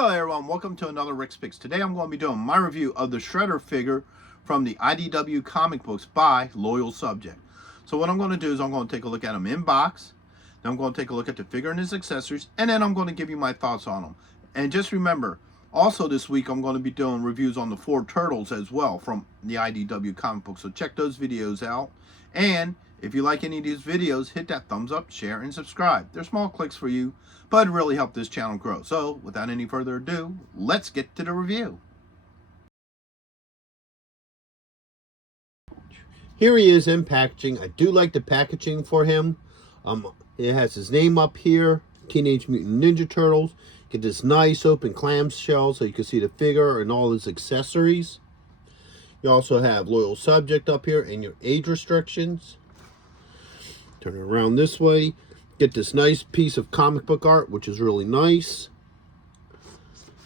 Hello everyone, welcome to another Rick's Picks. Today I'm going to be doing my review of the Shredder figure from the IDW comic books by Loyal Subject. So what I'm going to do is I'm going to take a look at him in box, then I'm going to take a look at the figure and his accessories, and then I'm going to give you my thoughts on him. And just remember, also this week I'm going to be doing reviews on the 4 Turtles as well from the IDW comic book. So check those videos out. And if you like any of these videos, hit that thumbs up, share, and subscribe. They're small clicks for you, but it really help this channel grow. So without any further ado, let's get to the review. Here he is in packaging. I do like the packaging for him. It has his name up here, Teenage Mutant Ninja Turtles. Get this nice open clamshell so you can see the figure and all his accessories. You also have Loyal Subject up here and your age restrictions. Turn it around this way. Get this nice piece of comic book art, which is really nice.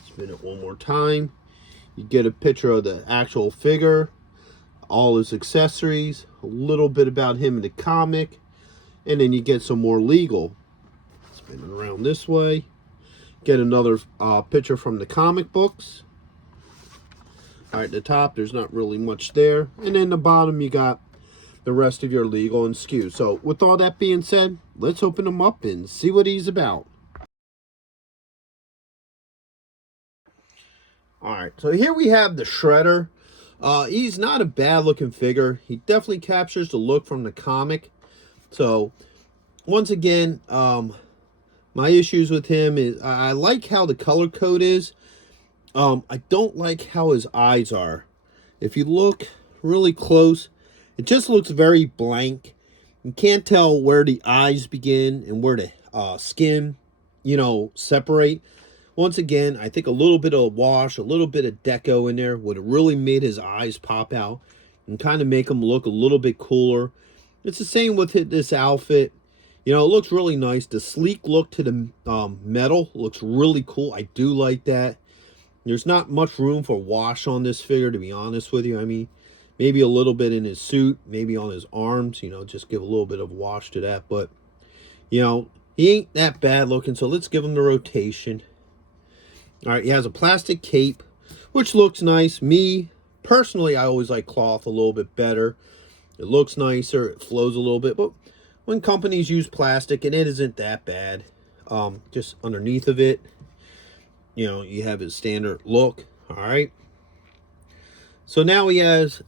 Spin it one more time. You get a picture of the actual figure, all his accessories, a little bit about him in the comic, and then you get some more legal. Spin it around this way. Get another picture from the comic books. All right, at the top, there's not really much there. And then the bottom, you got the rest of your legal and SKU. So with all that being said, let's open him up and see what he's about. All right, so here we have the Shredder. He's not a bad looking figure. He definitely captures the look from the comic. So once again, my issues with him is I like how the color code is. I don't like how his eyes are. If you look really close, it just looks very blank. You can't tell where the eyes begin and where the skin, separate. Once again, I think a little bit of wash, a little bit of deco in there would have really made his eyes pop out and kind of make him look a little bit cooler. It's the same with this outfit. It looks really nice. The sleek look to the metal looks really cool. I do like that. There's not much room for wash on this figure, to be honest with you. I mean, maybe a little bit in his suit, maybe on his arms, just give a little bit of wash to that. But, he ain't that bad looking, so let's give him the rotation. All right, he has a plastic cape, which looks nice. Me, personally, I always like cloth a little bit better. It looks nicer, it flows a little bit, but when companies use plastic, and it isn't that bad, just underneath of it, you have his standard look. All right. So now he has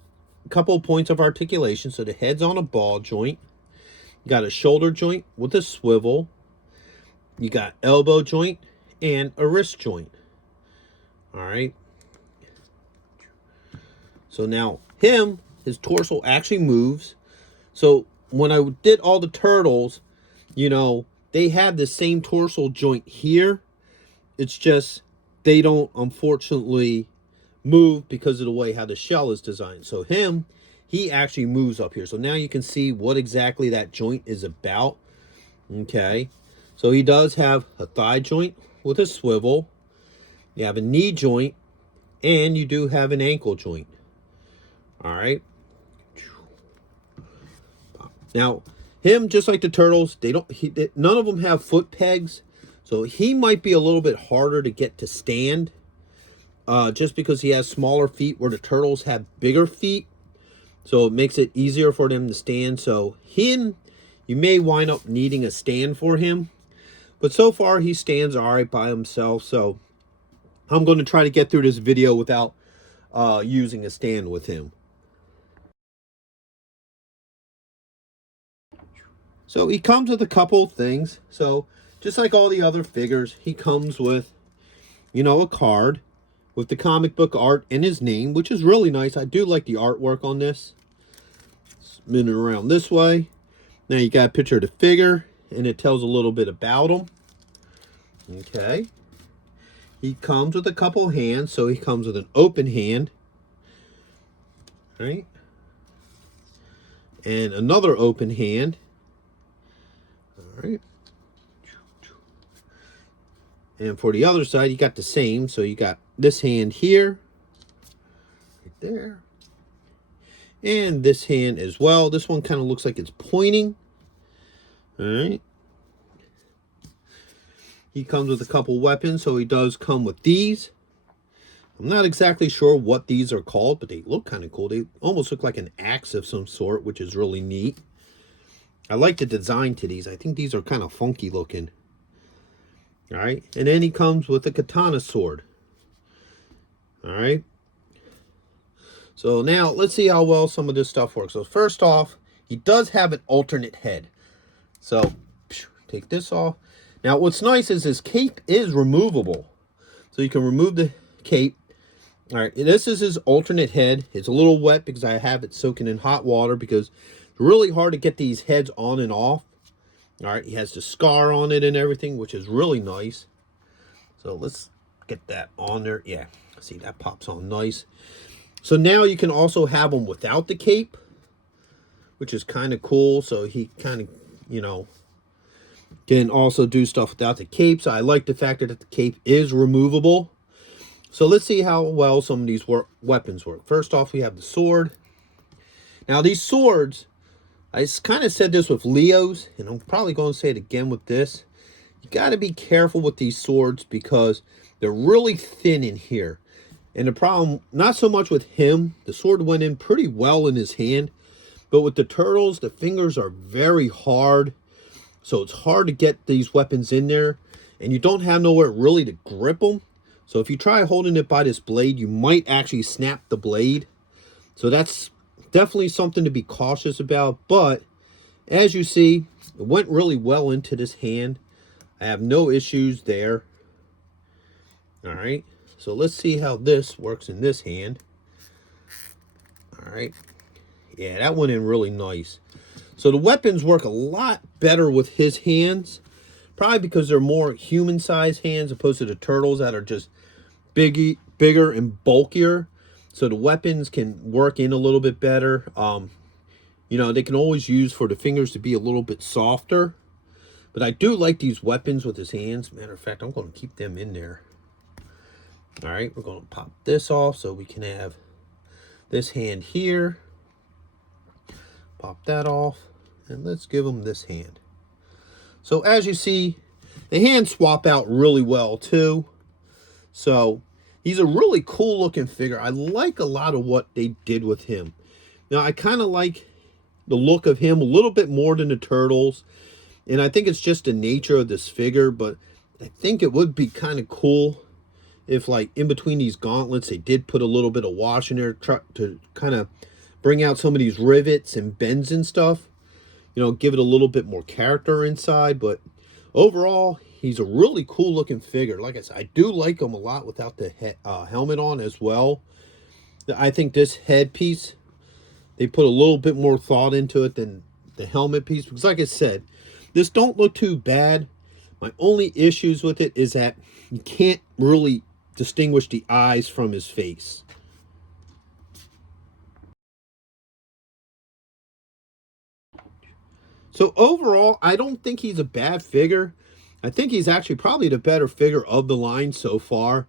a couple points of articulation. So the head's on a ball joint. You got a shoulder joint with a swivel. You got elbow joint and a wrist joint. All right. So now his torso actually moves. So when I did all the turtles, they had the same torso joint here. It's just they don't, unfortunately, move because of the way how the shell is designed. So he actually moves up here. So now you can see what exactly that joint is about. Okay. So he does have a thigh joint with a swivel. You have a knee joint. And you do have an ankle joint. All right. Now, just like the turtles, none of them have foot pegs. So he might be a little bit harder to get to stand. Just because he has smaller feet where the turtles have bigger feet. So it makes it easier for them to stand. So you may wind up needing a stand for him. But so far he stands all right by himself. So I'm going to try to get through this video without using a stand with him. So he comes with a couple things. So just like all the other figures, he comes with, a card with the comic book art and his name, which is really nice. I do like the artwork on this. Spin it around this way. Now you got a picture of the figure, and it tells a little bit about him. Okay. He comes with a couple hands, so he comes with an open hand. Right? And another open hand. All right. And for the other side, you got the same. So you got this hand here, right there, and this hand as well. This one kind of looks like it's pointing. All right. he comes with a couple weapons, so he does come with these. I'm not exactly sure what these are called, but they look kind of cool. They almost look like an axe of some sort, which is really neat. I like the design to these. I think these are kind of funky looking. All right, and then he comes with a katana sword. All right. So now let's see how well some of this stuff works. So first off, he does have an alternate head. So take this off. Now what's nice is his cape is removable. So you can remove the cape. All right, this is his alternate head. It's a little wet because I have it soaking in hot water because it's really hard to get these heads on and off. All right, he has the scar on it and everything, which is really nice. So let's get that on there. Yeah, see, that pops on nice. So now you can also have him without the cape, which is kind of cool. So he kind of, you know, can also do stuff without the cape. So I like the fact that the cape is removable. So let's see how well some of these weapons work. First off, we have the sword. Now these swords, I kind of said this with Leo's, and I'm probably going to say it again with this. You got to be careful with these swords because they're really thin in here. And the problem, not so much with him, the sword went in pretty well in his hand, but with the turtles, the fingers are very hard. So it's hard to get these weapons in there, and you don't have nowhere really to grip them. So if you try holding it by this blade, you might actually snap the blade. So that's definitely something to be cautious about. But as you see, it went really well into this hand. I have no issues there. All right. So let's see how this works in this hand. All right. Yeah, that went in really nice. So the weapons work a lot better with his hands. Probably because they're more human-sized hands opposed to the turtles that are just bigger and bulkier. So the weapons can work in a little bit better. You know, they can always use for the fingers to be a little bit softer. But I do like these weapons with his hands. Matter of fact, I'm going to keep them in there. All right, we're going to pop this off so we can have this hand here. Pop that off. And let's give him this hand. So as you see, the hands swap out really well too. So he's a really cool looking figure. I like a lot of what they did with him. Now I kind of like the look of him a little bit more than the turtles. And I think it's just the nature of this figure. But I think it would be kind of cool if, like, in between these gauntlets, they did put a little bit of wash in there to kind of bring out some of these rivets and bends and stuff. You know, give it a little bit more character inside. But overall, he's a really cool looking figure. Like I said, I do like him a lot without the helmet on as well. I think this headpiece, they put a little bit more thought into it than the helmet piece. Because like I said, this don't look too bad. My only issues with it is that you can't really distinguish the eyes from his face. So overall, I don't think he's a bad figure. I think he's actually probably the better figure of the line so far.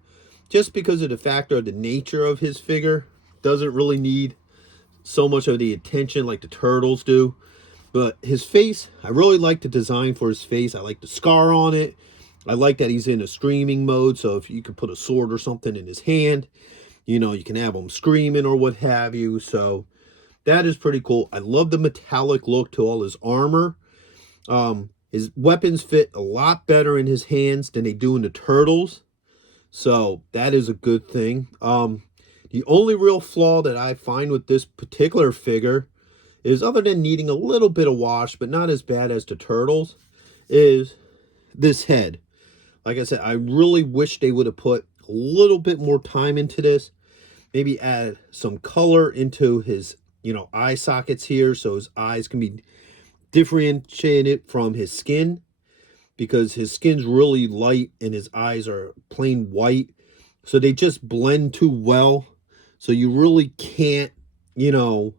Just because of the factor of the nature of his figure. Doesn't really need so much of the attention like the turtles do. But his face, I really like the design for his face. I like the scar on it. I like that he's in a screaming mode. So if you could put a sword or something in his hand, you know, you can have him screaming or what have you. So that is pretty cool. I love the metallic look to all his armor. His weapons fit a lot better in his hands than they do in the turtles. So that is a good thing. The only real flaw that I find with this particular figure is, other than needing a little bit of wash, but not as bad as the turtles, is this head. Like I said, I really wish they would have put a little bit more time into this. Maybe add some color into his, you know, eye sockets here so his eyes can be differentiated from his skin, because his skin's really light and his eyes are plain white. So they just blend too well. So you really can't, you know,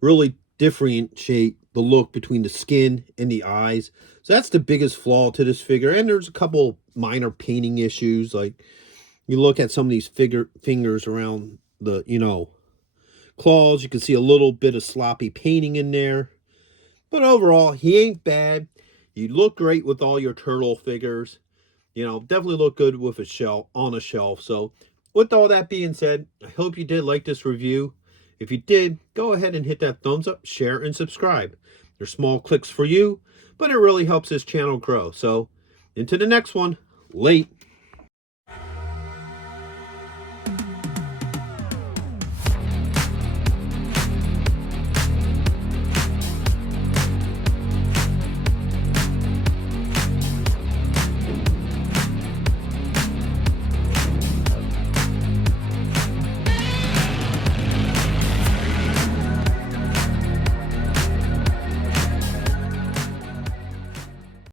really differentiate the look between the skin and the eyes. So that's the biggest flaw to this figure. And there's a couple minor painting issues. Like, you look at some of these fingers around the, you know, claws, you can see a little bit of sloppy painting in there. But overall, he ain't bad. You look great with all your turtle figures. You know, definitely look good with a shelf on a shelf. So with all that being said, I hope you did like this review. If you did, go ahead and hit that thumbs up, share, and subscribe. They're small clicks for you, but it really helps this channel grow. So into the next one. Late.